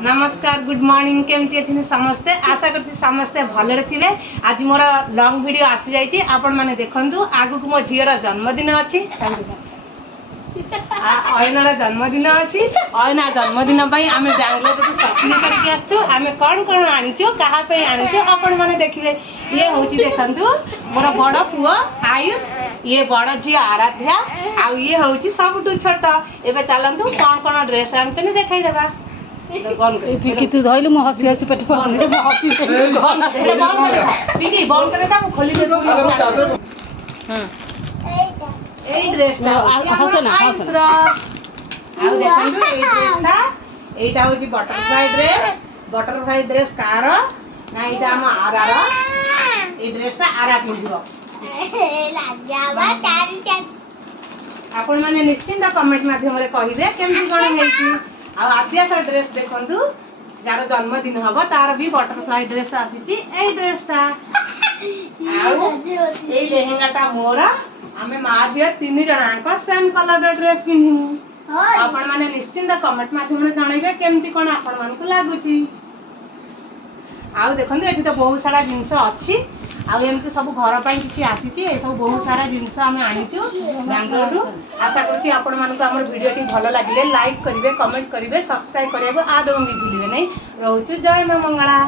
नमस्कार good morning केमती अच्छे समस्ते आशा करती समस्ते भलरे थे। आज मोर लॉन्ग वीडियो आसी जाइए आपण मैंने देखु आगु मो झीर जन्मदिन अच्छी अयनार जन्मदिन अच्छी अयना जन्मदिन आम बेंगलोर शॉपिंग करके आसु आम कौन कौन आनीचु कहाँपे आनीचु आपण मैंने देखिए। ये हूँ देखु मोर बड़ पुओ आयुष ये बड़ झी आराध्या आ ये हूँ सबुठ छोट एवं चलतु कौन कौन ड्रेस आनी देखा तू धइलु म हसी हसी पेट बंद करे था खोली दे दो। हां ए ड्रेसटा हसना हसना आ देखंदु ए ड्रेसटा एटा होची बटरफ्लाई ड्रेस कार ना एटा हम आरार ए ड्रेसटा आरा पिंदिबो लाजावा तारी आपण माने निश्चिंत कमेंट माध्यम रे कहिबे केमती कोन हेची। आ आद्या ड्रेस देखंतु जार जन्मदिन हम तार भी बटरफ्लाई ड्रेस आसी ड्रेसटा ए लेहेंगाटा मोर आम माँ झी तीन जन सेम कलर ड्रेस पिंधु आपण माने निश्चिंत कमेंट माध्यम जनइबे केमती कोन आपण मानकु लागुची। आउ देखंतु एठी तो बहुत सारा जिंस अछि आउ एमती सब घर पाई किछि आसीची ए सब बहुत सारा जिंस हम आनिचु बेंगलोर रु। आशा करछि आपण मानकु हमर वीडियो टी भलो लागिले लाइक करिवे कमेंट करिवे सब्सक्राइब करिवे आदौ भी भूलिबे नै। रहउछु जय मां मंगला।